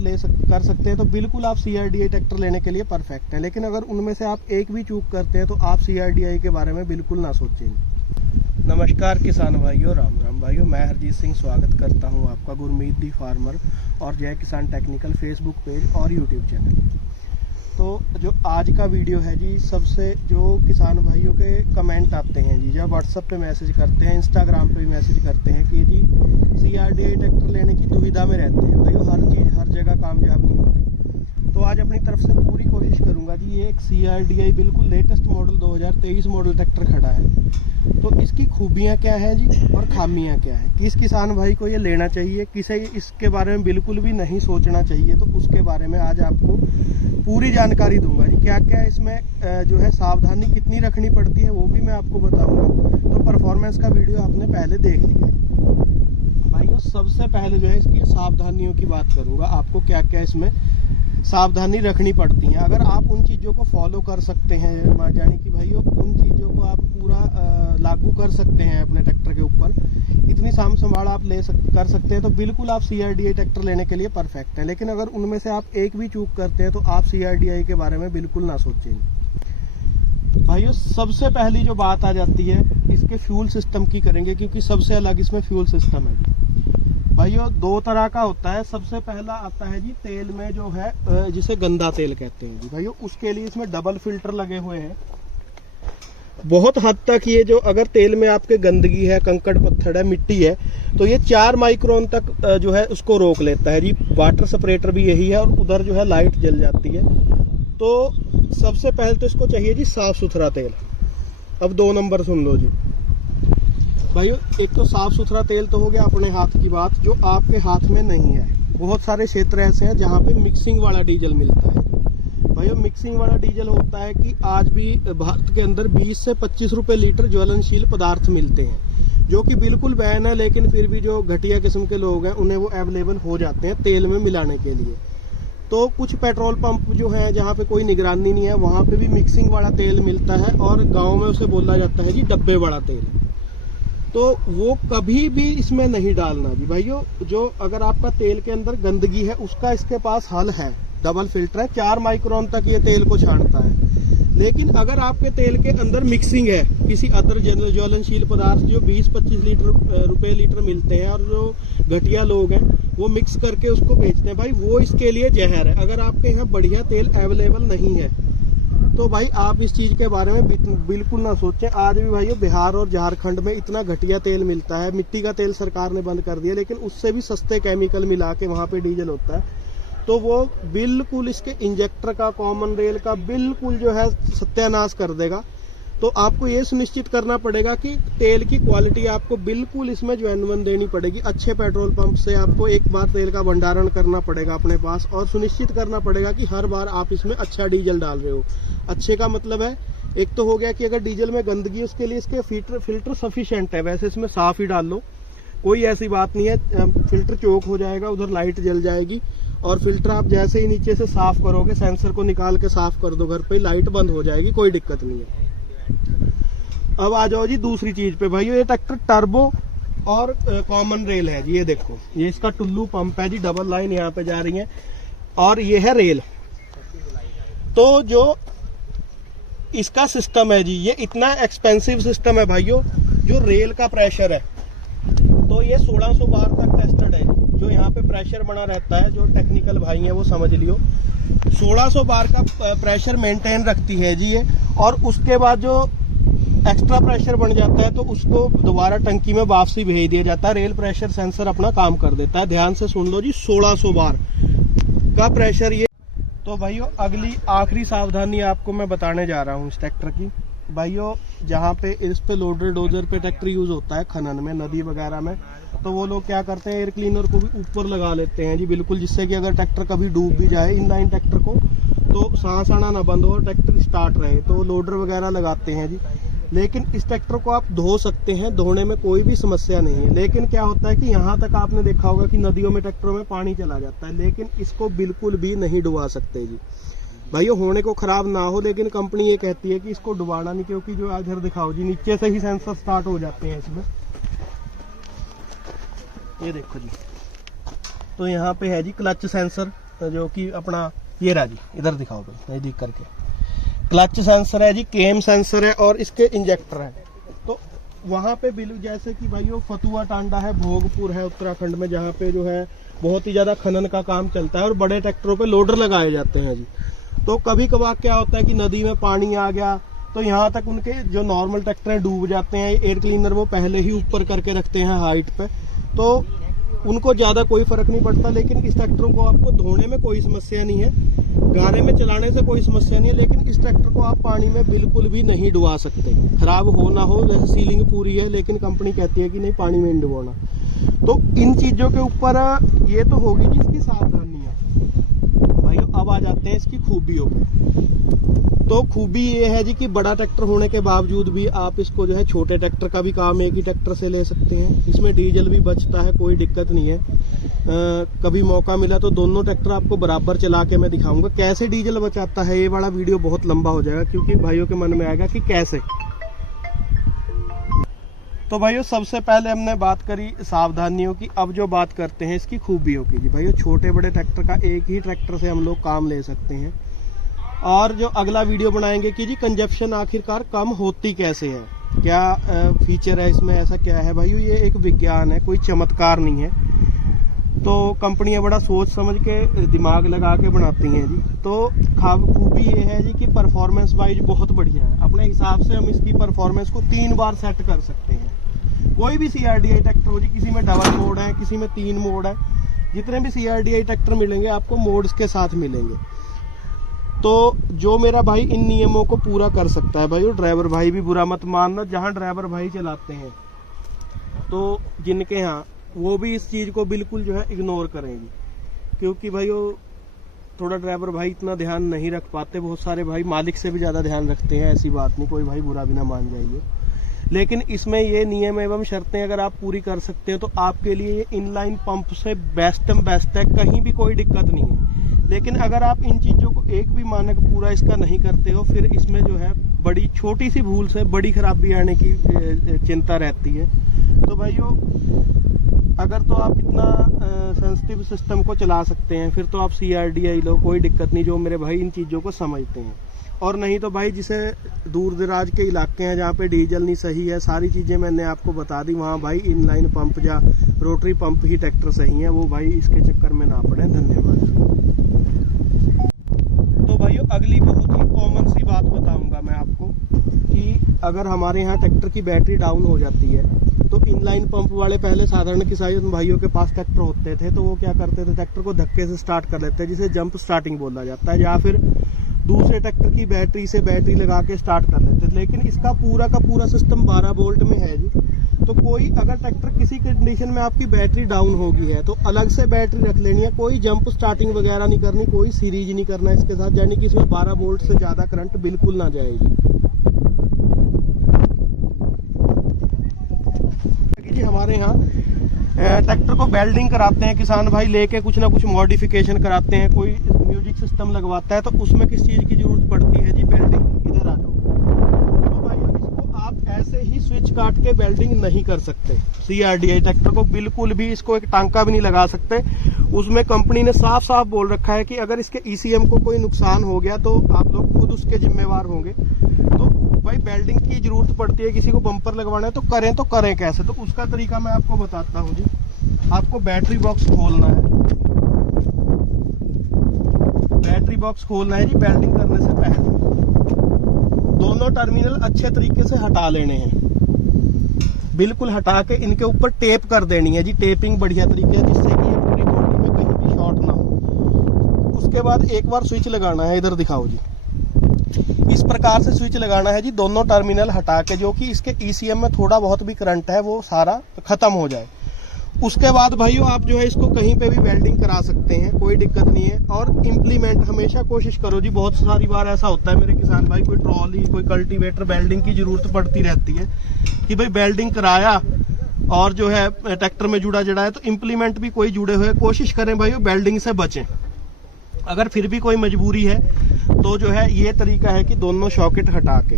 कर सकते हैं तो बिल्कुल आप CRDI ट्रैक्टर लेने के लिए परफेक्ट है। लेकिन अगर उनमें से आप एक भी चूक करते हैं तो आप CRDI के बारे में बिल्कुल ना सोचें। नमस्कार किसान भाइयों, राम राम भाइयों, मैं हरजीत सिंह स्वागत करता हूं आपका गुरमीत दी फार्मर और जय किसान टेक्निकल फेसबुक पेज और यूट्यूब चैनल। तो जो आज का वीडियो है जी, सबसे जो किसान भाइयों के कमेंट आते हैं जी, जब व्हाट्सएप पे मैसेज करते हैं, इंस्टाग्राम पे भी मैसेज करते हैं कि जी CRDI ट्रैक्टर लेने की दुविधा में रहते हैं। भाइयों हर चीज़ हर जगह कामयाब नहीं होती, तो आज अपनी तरफ से पूरी कोशिश करूंगा जी। ये एक CRDI बिल्कुल लेटेस्ट मॉडल 2023 मॉडल ट्रैक्टर खड़ा है, तो इसकी खूबियाँ क्या हैं जी और खामियाँ क्या हैं, किस किसान भाई को ये लेना चाहिए, किसे इसके बारे में बिल्कुल भी नहीं सोचना चाहिए, तो उसके बारे में आज आपको पूरी जानकारी दूंगा जी। क्या क्या इसमें जो है सावधानी कितनी रखनी पड़ती है वो भी मैं आपको बताऊंगा। तो परफॉर्मेंस का वीडियो आपने पहले देख लिया है भाइयों। सबसे पहले जो है इसकी सावधानियों की बात करूंगा, आपको क्या क्या इसमें सावधानी रखनी पड़ती हैं। अगर आप उन चीज़ों को फॉलो कर सकते हैं, यानी कि भाइयों उन चीज़ों को आप पूरा लागू कर सकते हैं अपने ट्रैक्टर के ऊपर, इतनी साम संभाल आप कर सकते हैं तो बिल्कुल आप CRDI ट्रैक्टर लेने के लिए परफेक्ट है। लेकिन अगर उनमें से आप एक भी चूक करते हैं तो आप CRDI के बारे में बिल्कुल ना सोचें भाइयों। सबसे पहली जो बात आ जाती है इसके फ्यूल सिस्टम की करेंगे, क्योंकि सबसे अलग इसमें फ्यूल सिस्टम है जी। भाइयों दो तरह का होता है। सबसे पहला आता है जी तेल में जो है जिसे गंदा तेल कहते हैं जी भाइयों, उसके लिए इसमें डबल फिल्टर लगे हुए हैं। बहुत हद तक ये जो अगर तेल में आपके गंदगी है, कंकड़ पत्थर है, मिट्टी है, तो ये 4 माइक्रोन तक जो है उसको रोक लेता है जी। वाटर सेपरेटर भी यही है और उधर जो है लाइट जल जाती है। तो सबसे पहले तो इसको चाहिए जी साफ सुथरा तेल। अब 2 नंबर सुन लो जी भाइयों, एक तो साफ सुथरा तेल तो हो गया अपने हाथ की बात, जो आपके हाथ में नहीं है। बहुत सारे क्षेत्र ऐसे हैं जहाँ पे मिक्सिंग वाला डीजल मिलता है भाइयों। मिक्सिंग वाला डीजल होता है कि आज भी भारत के अंदर 20 से 25 रुपए लीटर ज्वलनशील पदार्थ मिलते हैं, जो कि बिल्कुल बैन है, लेकिन फिर भी जो घटिया किस्म के लोग हैं उन्हें वो अवेलेबल हो जाते हैं तेल में मिलाने के लिए। तो कुछ पेट्रोल पंप जो है जहाँ पे कोई निगरानी नहीं है, वहाँ पे भी मिक्सिंग वाला तेल मिलता है और गाँव में उसे बोला जाता है जी डब्बे वाला तेल। तो वो कभी भी इसमें नहीं डालना जी भाइयों। जो अगर आपका तेल के अंदर गंदगी है उसका इसके पास हल है, डबल फिल्टर है, 4 माइक्रोन तक ये तेल को छांटता है। लेकिन अगर आपके तेल के अंदर मिक्सिंग है किसी अदर ज्वलनशील पदार्थ जो 20-25 रुपए लीटर मिलते हैं और जो घटिया लोग हैं वो मिक्स करके उसको बेचते हैं भाई, वो इसके लिए जहर है। अगर आपके यहाँ बढ़िया तेल अवेलेबल नहीं है तो भाई आप इस चीज के बारे में बिल्कुल ना सोचें। आज भी भाइयों बिहार और झारखंड में इतना घटिया तेल मिलता है, मिट्टी का तेल सरकार ने बंद कर दिया, लेकिन उससे भी सस्ते केमिकल मिला के वहां पे डीजल होता है। तो वो बिल्कुल इसके इंजेक्टर का, कॉमन रेल का बिल्कुल जो है सत्यानाश कर देगा। तो आपको ये सुनिश्चित करना पड़ेगा कि तेल की क्वालिटी आपको बिल्कुल इसमें जेन्युइन देनी पड़ेगी। अच्छे पेट्रोल पंप से आपको एक बार तेल का भंडारण करना पड़ेगा अपने पास और सुनिश्चित करना पड़ेगा कि हर बार आप इसमें अच्छा डीजल डाल रहे हो। अच्छे का मतलब है, एक तो हो गया कि अगर डीजल में गंदगी है उसके लिए इसके फिल्टर सफिशिएंट है, वैसे इसमें साफ ही डाल लो, कोई ऐसी बात नहीं है। फिल्टर चोक हो जाएगा, उधर लाइट जल जाएगी और फिल्टर आप जैसे ही नीचे से साफ करोगे, सेंसर को निकाल के साफ कर दो घर पे, लाइट बंद हो जाएगी, कोई दिक्कत नहीं है। अब आ जाओ जी दूसरी चीज पे भाइयों, ये ट्रैक्टर टर्बो और कॉमन रेल है जी। ये देखो, ये इसका टुल्लू पंप है जी, डबल लाइन यहाँ पे जा रही है और ये है रेल। तो जो इसका सिस्टम है जी, ये इतना एक्सपेंसिव सिस्टम है भाइयों। जो रेल का प्रेशर है तो ये 1600 बार तक टेस्टेड है। जो यहाँ पे प्रेशर बना रहता है, जो टेक्निकल भाई हैं वो समझ लियो, 1600 बार का प्रेशर मेंटेन रखती है जी ये। और उसके बाद जो एक्स्ट्रा प्रेशर बन जाता है तो उसको दोबारा टंकी में वापसी भेज दिया जाता है। रेल प्रेशर सेंसर अपना काम कर देता है। ध्यान से सुन लो जी, 1600 बार का प्रेशर ये। तो भाइयों अगली आखिरी सावधानी आपको मैं बताने जा रहा हूँ इस ट्रैक्टर की भाइयों। जहाँ पे इस पे लोडर डोजर पे ट्रैक्टर यूज होता है खनन में, नदी वगैरह में, तो वो लोग क्या करते हैं, एयर क्लीनर को भी ऊपर लगा लेते हैं जी बिल्कुल, जिससे कि अगर ट्रैक्टर कभी डूब भी जाए इनलाइन ट्रैक्टर को, तो सांस आना ना बंद हो और ट्रैक्टर स्टार्ट रहे, तो लोडर वगैरह लगाते हैं जी। लेकिन इस ट्रैक्टर को आप धो सकते हैं, धोने में कोई भी समस्या नहीं है। लेकिन क्या होता है कि यहाँ तक आपने देखा होगा कि नदियों में ट्रैक्टरों में पानी चला जाता है, लेकिन इसको बिल्कुल भी नहीं डुबा सकते जी भाइयों। होने को खराब ना हो, लेकिन कंपनी ये कहती है कि इसको डुबाना नहीं, क्योंकि जो इधर दिखाओ जी, नीचे से ही सेंसर स्टार्ट हो जाते हैं इसमें। ये देखो जी, तो यहाँ पे है जी क्लच सेंसर, जो कि अपना ये रहा जी, इधर दिखाओ भाई नजदीक करके, क्लच सेंसर है जी, केम सेंसर है और इसके इंजेक्टर है। तो वहाँ पे जैसे कि भाई वो फतुआ टांडा है, भोगपुर है उत्तराखंड में, जहाँ पे जो है बहुत ही ज्यादा खनन का काम चलता है और बड़े ट्रैक्टरों पे लोडर लगाए जाते हैं जी। तो कभी कभार क्या होता है कि नदी में पानी आ गया तो यहाँ तक उनके जो नॉर्मल ट्रैक्टर हैं डूब जाते हैं। एयर क्लीनर वो पहले ही ऊपर करके रखते हैं हाइट पे, तो उनको ज्यादा कोई फर्क नहीं पड़ता। लेकिन इस ट्रैक्टर को आपको धोने में कोई समस्या नहीं है, गाने में चलाने से कोई समस्या नहीं है, लेकिन इस ट्रैक्टर को आप पानी में बिल्कुल भी नहीं डुबा सकते। खराब हो ना हो, जैसे सीलिंग पूरी है लेकिन कंपनी कहती है कि नहीं पानी में नहीं डुबाना। तो इन चीजों के ऊपर ये तो होगी जी इसकी सावधानियां। भाई अब आ जाते हैं इसकी खूबियों पे। तो खूबी ये है जी कि बड़ा ट्रैक्टर होने के बावजूद भी आप इसको जो है छोटे ट्रैक्टर का भी काम एक ही ट्रैक्टर से ले सकते हैं। इसमें डीजल भी बचता है, कोई दिक्कत नहीं है। कभी मौका मिला तो दोनों ट्रैक्टर आपको बराबर चला के मैं दिखाऊंगा कैसे डीजल बचाता है। ये वाला वीडियो बहुत लंबा हो जाएगा क्योंकि भाइयों के मन में आएगा कि कैसे। तो भाइयों सबसे पहले हमने बात करी सावधानियों की, अब जो बात करते हैं इसकी खूबियों की जी। भाइयों छोटे बड़े ट्रैक्टर का एक ही ट्रैक्टर से हम लोग काम ले सकते हैं। और जो अगला वीडियो बनाएंगे कि जी कंजप्शन आखिरकार कम होती कैसे है, क्या फीचर है इसमें, ऐसा क्या है। भाइयों ये एक विज्ञान है, कोई चमत्कार नहीं है। तो कंपनियां बड़ा सोच समझ के दिमाग लगा के बनाती हैं जी। तो खूबी ये है जी कि परफॉर्मेंस वाइज बहुत बढ़िया है। अपने हिसाब से हम इसकी परफॉर्मेंस को 3 बार सेट कर सकते हैं। कोई भी CRDI ट्रैक्टर हो जी, किसी में डबल मोड है, किसी में 3 मोड है। जितने भी CRDI ट्रैक्टर मिलेंगे आपको मोड्स के साथ मिलेंगे। तो जो मेरा भाई इन नियमों को पूरा कर सकता है, भाई वो ड्राइवर भाई भी बुरा मत मानना, जहाँ ड्राइवर भाई चलाते हैं तो जिनके यहाँ, वो भी इस चीज को बिल्कुल जो है इग्नोर करेंगी। क्योंकि भाई वो थोड़ा ड्राइवर भाई इतना ध्यान नहीं रख पाते, बहुत सारे भाई मालिक से भी ज्यादा ध्यान रखते हैं। ऐसी बात नहीं, कोई भाई बुरा भी ना मान जाइए। लेकिन इसमें ये नियम एवं शर्तें अगर आप पूरी कर सकते हैं तो आपके लिए ये इनलाइन पंप से बेस्ट है, कहीं भी कोई दिक्कत नहीं है। लेकिन अगर आप इन चीजों को एक भी मानक पूरा इसका नहीं करते हो, फिर इसमें जो है बड़ी छोटी सी भूल से बड़ी खराबी आने की चिंता रहती है। तो भाइयों अगर तो आप इतना सेंसिटिव सिस्टम को चला सकते हैं फिर तो आप CRDI लो, कोई दिक्कत नहीं, जो मेरे भाई इन चीज़ों को समझते हैं। और नहीं तो भाई जिसे दूर दराज के इलाके हैं जहाँ पे डीजल नहीं सही है, सारी चीज़ें मैंने आपको बता दी, वहाँ भाई इनलाइन पंप या रोटरी पंप ही ट्रैक्टर सही है। वो भाई इसके चक्कर में ना पड़े। धन्यवाद। तो भाइयों अगली बहुत ही कॉमन सी बात बताऊंगा मैं आपको कि अगर हमारे यहाँ ट्रैक्टर की बैटरी डाउन हो जाती है तो इनलाइन पंप वाले पहले साधारण किसान भाइयों के पास ट्रैक्टर होते थे तो वो क्या करते थे, ट्रैक्टर को धक्के से स्टार्ट कर लेते हैं, जिसे जंप स्टार्टिंग बोला जाता है, या फिर दूसरे ट्रैक्टर की बैटरी से बैटरी लगा के स्टार्ट कर लेते थे। लेकिन इसका पूरा का पूरा सिस्टम 12 वोल्ट में है जी। तो कोई अगर ट्रैक्टर किसी कंडीशन में आपकी बैटरी डाउन होगी है तो अलग से बैटरी रख लेनी है, कोई जंप स्टार्टिंग वगैरह नहीं करनी, कोई सीरीज नहीं करना इसके साथ, यानी कि इसमें 12 वोल्ट से ज्यादा करंट बिल्कुल ना जाएगी। जी हमारे यहाँ ट्रैक्टर को वेल्डिंग कराते हैं किसान भाई, लेके कुछ ना कुछ मॉडिफिकेशन कराते हैं, कोई म्यूजिक सिस्टम लगवाता है, तो उसमें किस चीज की जरूरत पड़ती है जी, वेल्डिंग। इधर आ जाओ। तो भाई इसको आप ऐसे ही स्विच काट के वेल्डिंग नहीं कर सकते। CRDI ट्रैक्टर को बिल्कुल भी, इसको एक टांका भी नहीं लगा सकते। उसमें कंपनी ने साफ साफ बोल रखा है कि अगर इसके ECM को कोई नुकसान हो गया तो आप लोग खुद उसके जिम्मेवार होंगे। तो भाई वेल्डिंग की जरूरत पड़ती है, किसी को बम्पर लगवाना है तो करें कैसे। तो उसका तरीका मैं आपको बताता हूँ जी। आपको बैटरी बॉक्स खोलना है, बैटरी बॉक्स खोलना है जी। वेल्डिंग करने से पहले दोनों टर्मिनल अच्छे तरीके से हटा लेने हैं, बिल्कुल हटा के इनके ऊपर टेप कर देनी है जी। टेपिंग बढ़िया तरीके है जिससे कि ये पूरी बॉडी में कहीं भी शॉर्ट ना हो। उसके बाद एक बार स्विच लगाना है, इधर दिखाओ जी। इस प्रकार से स्विच लगाना है जी, दोनों टर्मिनल हटा के, जो कि इसके ECM में थोड़ा बहुत भी करंट है वो सारा खत्म हो जाए। उसके बाद भाइयों आप जो है इसको कहीं पे भी वेल्डिंग करा सकते हैं, कोई दिक्कत नहीं है। और इम्प्लीमेंट हमेशा कोशिश करो जी। बहुत सारी बार ऐसा होता है मेरे किसान भाई, कोई ट्रॉली, कोई कल्टीवेटर, वेल्डिंग की जरूरत पड़ती रहती है कि भाई वेल्डिंग कराया और जो है ट्रैक्टर में जुड़ा है, तो इम्प्लीमेंट भी कोई जुड़े हुए, कोशिश करें भाइयों वेल्डिंग से बचें। अगर फिर भी कोई मजबूरी है तो जो है ये तरीका है कि दोनों सॉकेट हटा के